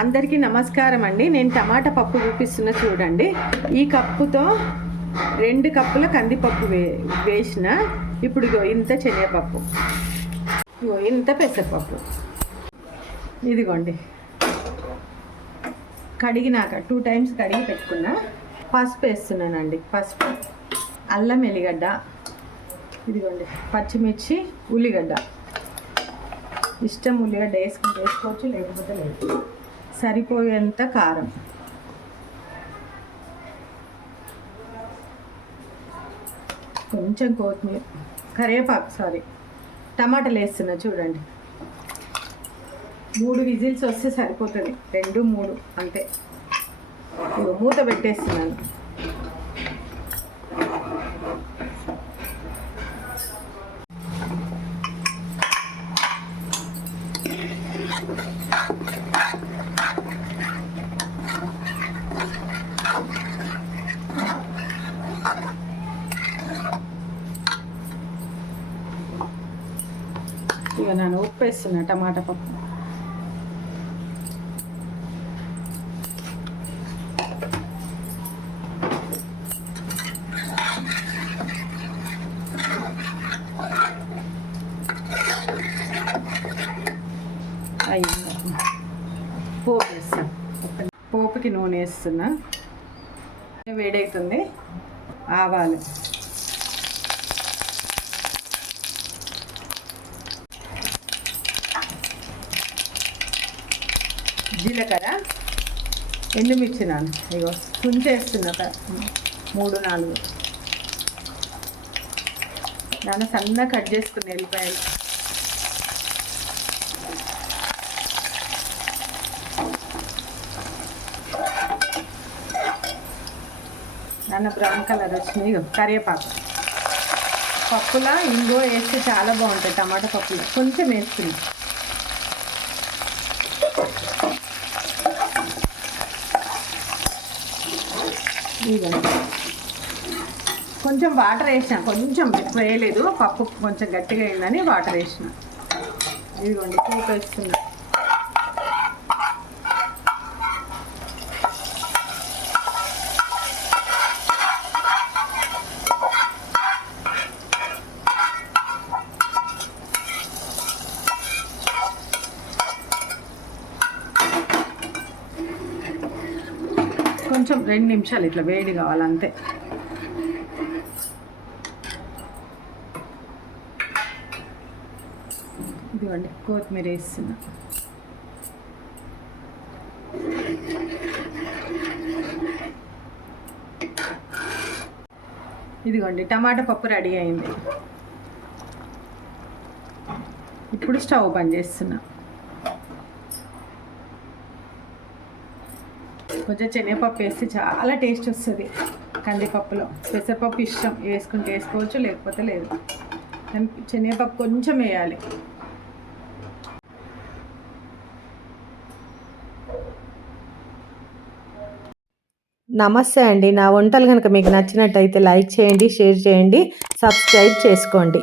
అందరికీ నమస్కారం అండి. నేను టమాటా పప్పు చూపిస్తున్నా చూడండి. ఈ కప్పుతో 2 కప్పుల కందిపప్పు వేసిన. ఇప్పుడు ఇంత శనగపప్పు, ఇంత పెసరపప్పు. ఇదిగోండి, కడిగినాక 2 టైమ్స్ కడిగి పెట్టుకున్నా. పసుపు వేస్తున్నానండి. పసుపు, అల్లం ఎల్లిగడ్డ, ఇదిగోండి పచ్చిమిర్చి, ఉల్లిగడ్డ. ఇష్టం ఉల్లిగడ్డ వేసుకోవచ్చు, లేకపోతే లేదు. సరిపోయేంత కారం, కొంచెం కొత్తిమీర, కరివేపాకు, టమాటాలు వేస్తున్నా చూడండి. 3 విజిల్స్ వస్తే సరిపోతుంది. 2, 3 అంతే. మూత పెట్టేస్తున్నాను. ఇక నేను ఉప్పు వేస్తున్నా. టమాటా పప్పు అయ్యింది. పోపు వేస్తాను. పోపుకి నూనె వేస్తున్నా. వేడవుతుంది. ఆవాలు, జీలకర్ర, ఎండుమిర్చి ఇగో కుంచేస్తున్నా. 3, 4 సన్నగా కట్ చేసుకున్న ఎల్లిపాయలు. బ్రౌన్ కలర్ వచ్చినాయి. కరివేపాకు. పప్పులా ఇంగో వేస్తే చాలా బాగుంటాయి. టమాటా పప్పులో కొంచెం వేస్తుంది. కొంచెం వాటర్ వేసిన, కొంచెం వేయలేదు. పప్పు కొంచెం గట్టిగా అయిందని వాటర్ వేసిన. ఇదిగోండి పోపు వేస్తున్నా. కొంచెం 2 నిమిషాలు ఇట్లా వేడి కావాలంతే. ఇదిగోండి కొత్తిమీర వేస్తున్నా. ఇదిగోండి టమాటా పప్పు రెడీ అయింది. ఇప్పుడు స్టవ్ బంద్ చేస్తున్నా. కొంచెం శనగపప్పు వేస్తే చాలా టేస్ట్ వస్తుంది కందిపప్పులో. పెసరపప్పు ఇష్టం, వేసుకుంటే వేసుకోవచ్చు, లేకపోతే లేదు. శనగపప్పు కొంచెం వేయాలి. నమస్తే అండి. నా వంటలు కనుక మీకు నచ్చినట్టయితే లైక్ చేయండి, షేర్ చేయండి, సబ్స్క్రైబ్ చేసుకోండి.